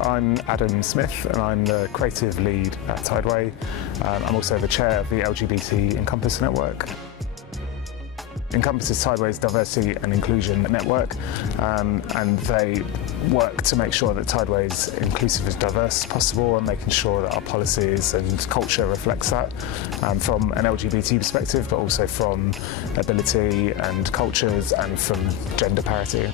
I'm Adam Smith and I'm the creative lead at Tideway. I'm also the chair of the LGBT Encompass Network. Encompass is Tideway's diversity and inclusion network, and they work to make sure that Tideway is inclusive as diverse as possible and making sure that our policies and culture reflects that from an LGBT perspective, but also from ability and cultures and from gender parity.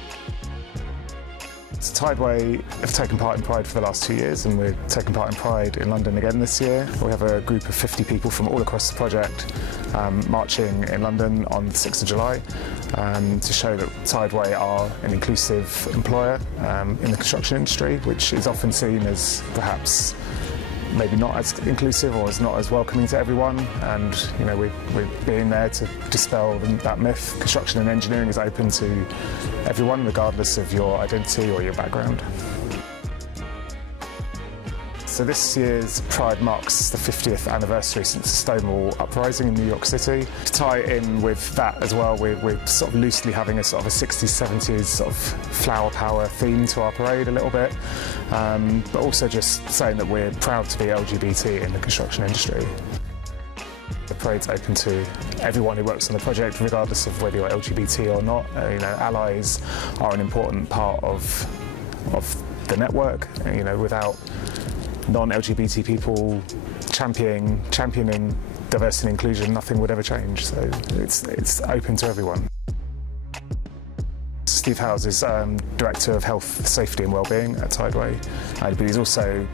So Tideway have taken part in Pride for the last 2 years, and we're taking part in Pride in London again this year. We have a group of 50 people from all across the project marching in London on the 6th of July to show that Tideway are an inclusive employer in the construction industry, which is often seen as perhaps maybe not as inclusive or as not as welcoming to everyone, and we're being there to dispel that myth. Construction and engineering is open to everyone regardless of your identity or your background. So this year's Pride marks the 50th anniversary since the Stonewall Uprising in New York City. To tie in with that as well, we're sort of loosely having a sort of a 60s, 70s sort of flower power theme to our parade a little bit, but also just saying that we're proud to be LGBT in the construction industry. The parade's open to everyone who works on the project, regardless of whether you're LGBT or not. Allies are an important part of the network. Without non-LGBT people championing diversity and inclusion, nothing would ever change. So it's open to everyone. Steve Howes is Director of Health, Safety and Wellbeing at Tideway, but he's also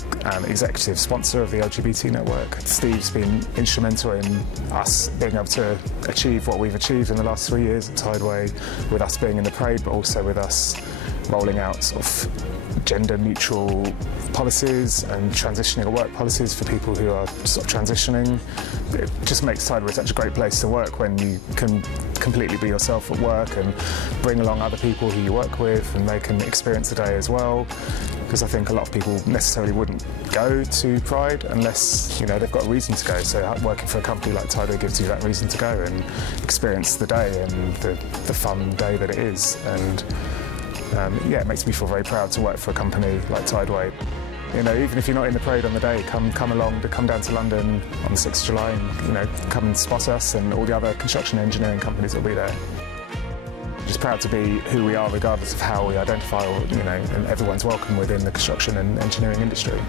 executive sponsor of the LGBT Network. Steve's been instrumental in us being able to achieve what we've achieved in the last 3 years at Tideway, with us being in the parade, but also with us rolling out sort of gender-neutral policies and transitioning work policies for people who are sort of transitioning. It just makes Tideway such a great place to work when you can completely be yourself at work and bring along other people who you work with, and they can experience the day as well. Because I think a lot of people necessarily wouldn't go to Pride unless they've got a reason to go. So working for a company like Tideway gives you that reason to go and experience the day and the fun day that it is. And yeah, it makes me feel very proud to work for a company like Tideway. Even if you're not in the parade on the day, come down to London on the 6th of July and come and spot us and all the other construction and engineering companies that will be there. Just proud to be who we are, regardless of how we identify, and everyone's welcome within the construction and engineering industry.